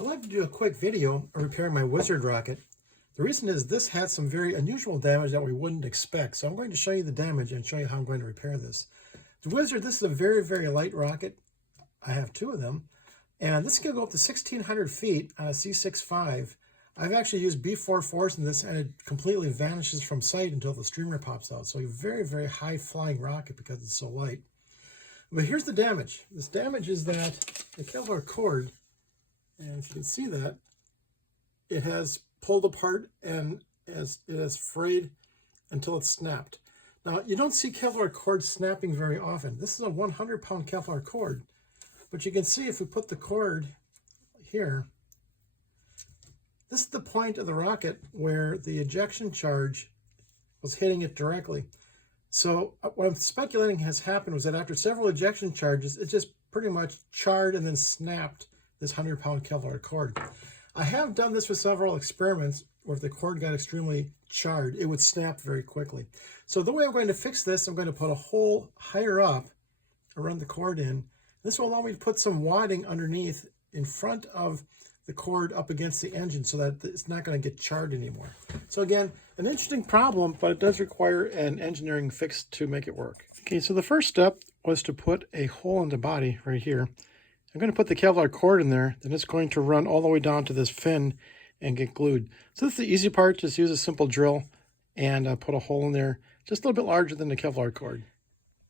I'd like to do a quick video on repairing my wizard rocket. The reason is this had some very unusual damage that we wouldn't expect. So I'm going to show you the damage and show you how I'm going to repair this. The wizard, this is a very, very light rocket. I have two of them. And this can go up to 1,600 feet on a C6.5. I've actually used B4 force in this and it completely vanishes from sight until the streamer pops out. So a very, very high flying rocket because it's so light. But here's the damage. This damage is that the Kevlar cord, and if you can see that, it has pulled apart and it has frayed until it's snapped. Now, you don't see Kevlar cord snapping very often. This is a 100-pound Kevlar cord, but you can see if we put the cord here, this is the point of the rocket where the ejection charge was hitting it directly. So what I'm speculating has happened was that after several ejection charges, it just pretty much charred and then snapped this 100-pound Kevlar cord. I have done this with several experiments where if the cord got extremely charred, it would snap very quickly. So the way I'm going to fix this, I'm going to put a hole higher up and run the cord in. This will allow me to put some wadding underneath in front of the cord up against the engine so that it's not going to get charred anymore. So again, an interesting problem, but it does require an engineering fix to make it work. Okay, so the first step was to put a hole in the body right here. I'm going to put the Kevlar cord in there, then it's going to run all the way down to this fin and get glued. So this is the easy part. Just use a simple drill and put a hole in there, just a little bit larger than the Kevlar cord.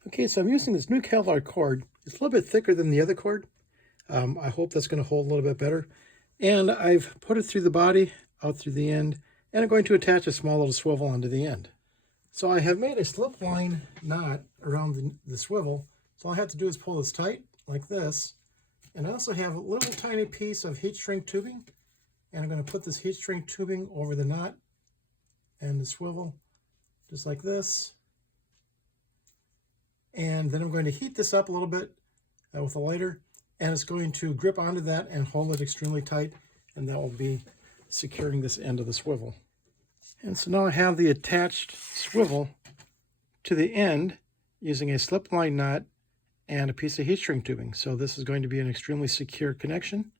Okay, so I'm using this new Kevlar cord. It's a little bit thicker than the other cord. I hope that's going to hold a little bit better. And I've put it through the body, out through the end, and I'm going to attach a small little swivel onto the end. So I have made a slip line knot around the swivel. So all I have to do is pull this tight, like this. And I also have a little tiny piece of heat shrink tubing. And I'm going to put this heat shrink tubing over the knot and the swivel, just like this. And then I'm going to heat this up a little bit with a lighter. And it's going to grip onto that and hold it extremely tight. And that will be securing this end of the swivel. And so now I have the attached swivel to the end using a slip line knot and a piece of heat shrink tubing. So this is going to be an extremely secure connection.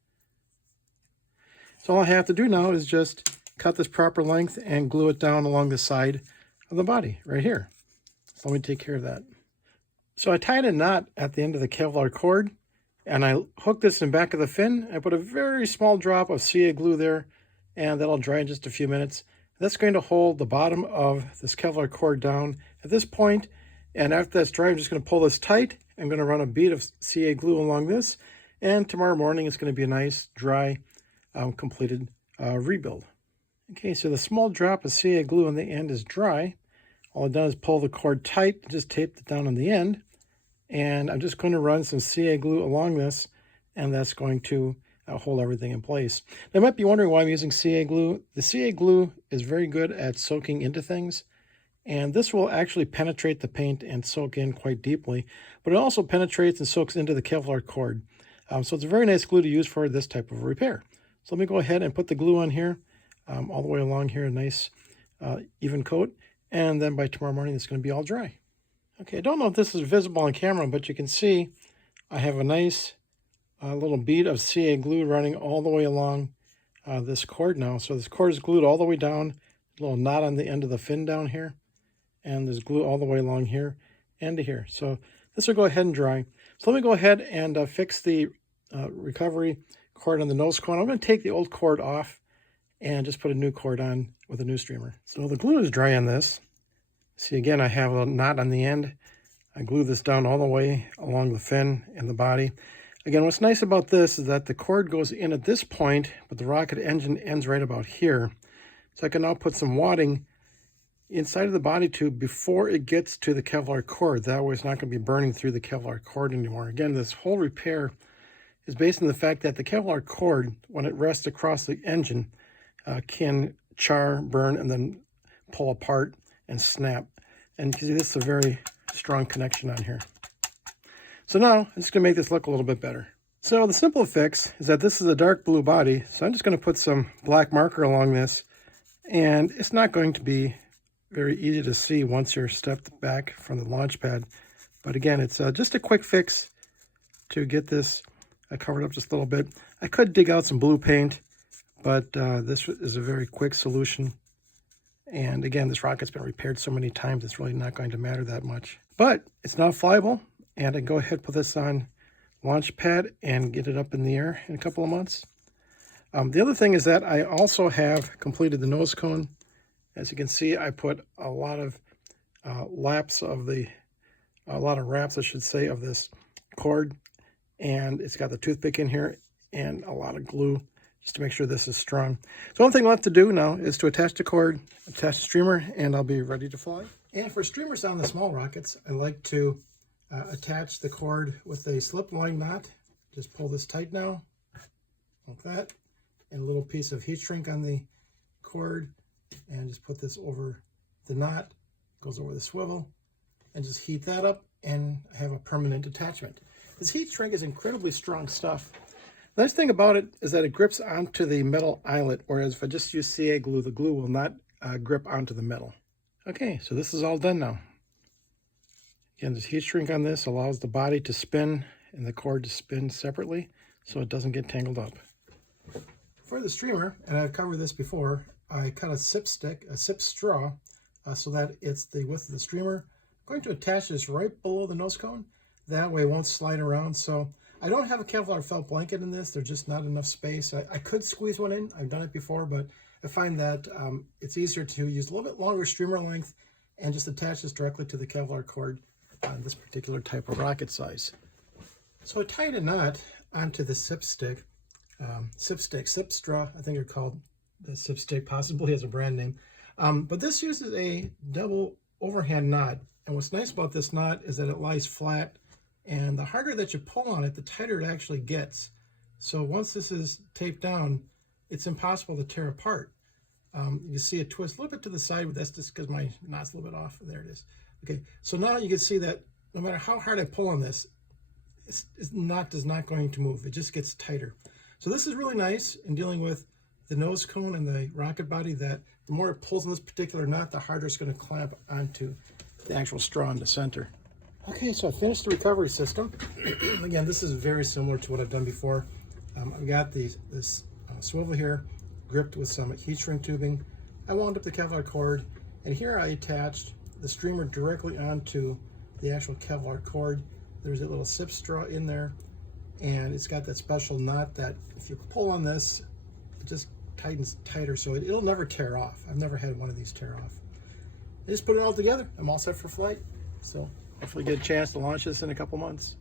So all I have to do now is just cut this proper length and glue it down along the side of the body right here. So let me take care of that. So I tied a knot at the end of the Kevlar cord and I hooked this in the back of the fin. I put a very small drop of CA glue there and that'll dry in just a few minutes. That's going to hold the bottom of this Kevlar cord down at this point. And after that's dry, I'm just going to pull this tight. I'm going to run a bead of CA glue along this. And tomorrow morning, it's going to be a nice, dry, completed rebuild. Okay, so the small drop of CA glue on the end is dry. All I've done is pull the cord tight, just tape it down on the end. And I'm just going to run some CA glue along this, and that's going to hold everything in place. Now, you might be wondering why I'm using CA glue. The CA glue is very good at soaking into things. And this will actually penetrate the paint and soak in quite deeply, but it also penetrates and soaks into the Kevlar cord. So it's a very nice glue to use for this type of repair. So let me go ahead and put the glue on here, all the way along here, a nice even coat. And then by tomorrow morning, it's going to be all dry. Okay, I don't know if this is visible on camera, but you can see I have a nice little bead of CA glue running all the way along this cord now. So this cord is glued all the way down, a little knot on the end of the fin down here. And there's glue all the way along here and to here. So this will go ahead and dry. So let me go ahead and fix the recovery cord on the nose cone. I'm going to take the old cord off and just put a new cord on with a new streamer. So the glue is dry on this. See, again, I have a knot on the end. I glue this down all the way along the fin and the body. Again, what's nice about this is that the cord goes in at this point, but the rocket engine ends right about here. So I can now put some wadding inside of the body tube before it gets to the Kevlar cord. That way it's not going to be burning through the Kevlar cord anymore. Again, this whole repair is based on the fact that the Kevlar cord, when it rests across the engine, can char, burn, and then pull apart and snap. And you can see this is a very strong connection on here. So now I'm just going to make this look a little bit better. So the simple fix is that this is a dark blue body. So I'm just going to put some black marker along this. And it's not going to be very easy to see once you're stepped back from the launch pad. But again, it's just a quick fix to get this I covered up just a little bit. I could dig out some blue paint, but this is a very quick solution. And again, this rocket's been repaired so many times, it's really not going to matter that much. But it's now flyable, and I can go ahead and put this on launch pad and get it up in the air in a couple of months. The other thing is that I also have completed the nose cone. As you can see, I put a lot of wraps, I should say, of this cord, and it's got the toothpick in here and a lot of glue just to make sure this is strong. So the only thing left to do now is to attach the cord, attach the streamer, and I'll be ready to fly. And for streamers on the small rockets, I like to attach the cord with a slip line knot. Just pull this tight now, like that, and a little piece of heat shrink on the cord, and just put this over the knot, goes over the swivel, and just heat that up, and I have a permanent attachment. This heat shrink is incredibly strong stuff. The nice thing about it is that it grips onto the metal eyelet, whereas if I just use CA glue, the glue will not grip onto the metal. Okay, so this is all done now. Again, this heat shrink on this allows the body to spin and the cord to spin separately so it doesn't get tangled up. For the streamer, and I've covered this before, I cut a sip straw, so that it's the width of the streamer. I'm going to attach this right below the nose cone. That way it won't slide around. So I don't have a Kevlar felt blanket in this. There's just not enough space. I could squeeze one in. I've done it before, but I find that it's easier to use a little bit longer streamer length and just attach this directly to the Kevlar cord on this particular type of rocket size. So I tied a knot onto the sip straw, I think they're called. The sip stick possibly has a brand name. But this uses a double overhand knot. And what's nice about this knot is that it lies flat, and the harder that you pull on it, the tighter it actually gets. So once this is taped down, it's impossible to tear apart. You see it twist a little bit to the side, but that's just because my knot's a little bit off. There it is. Okay, so now you can see that no matter how hard I pull on this, this knot is not going to move. It just gets tighter. So this is really nice in dealing with the nose cone and the rocket body, that the more it pulls on this particular knot, the harder it's going to clamp onto the actual straw in the center. Okay, so I finished the recovery system. Again, this is very similar to what I've done before. I've got this swivel here gripped with some heat shrink tubing. I wound up the Kevlar cord, and here I attached the streamer directly onto the actual Kevlar cord. There's a little sip straw in there, and it's got that special knot that if you pull on this, it just tightens tighter, so it'll never tear off. I've never had one of these tear off. I just put it all together. I'm all set for flight, so hopefully get a chance to launch this in a couple months.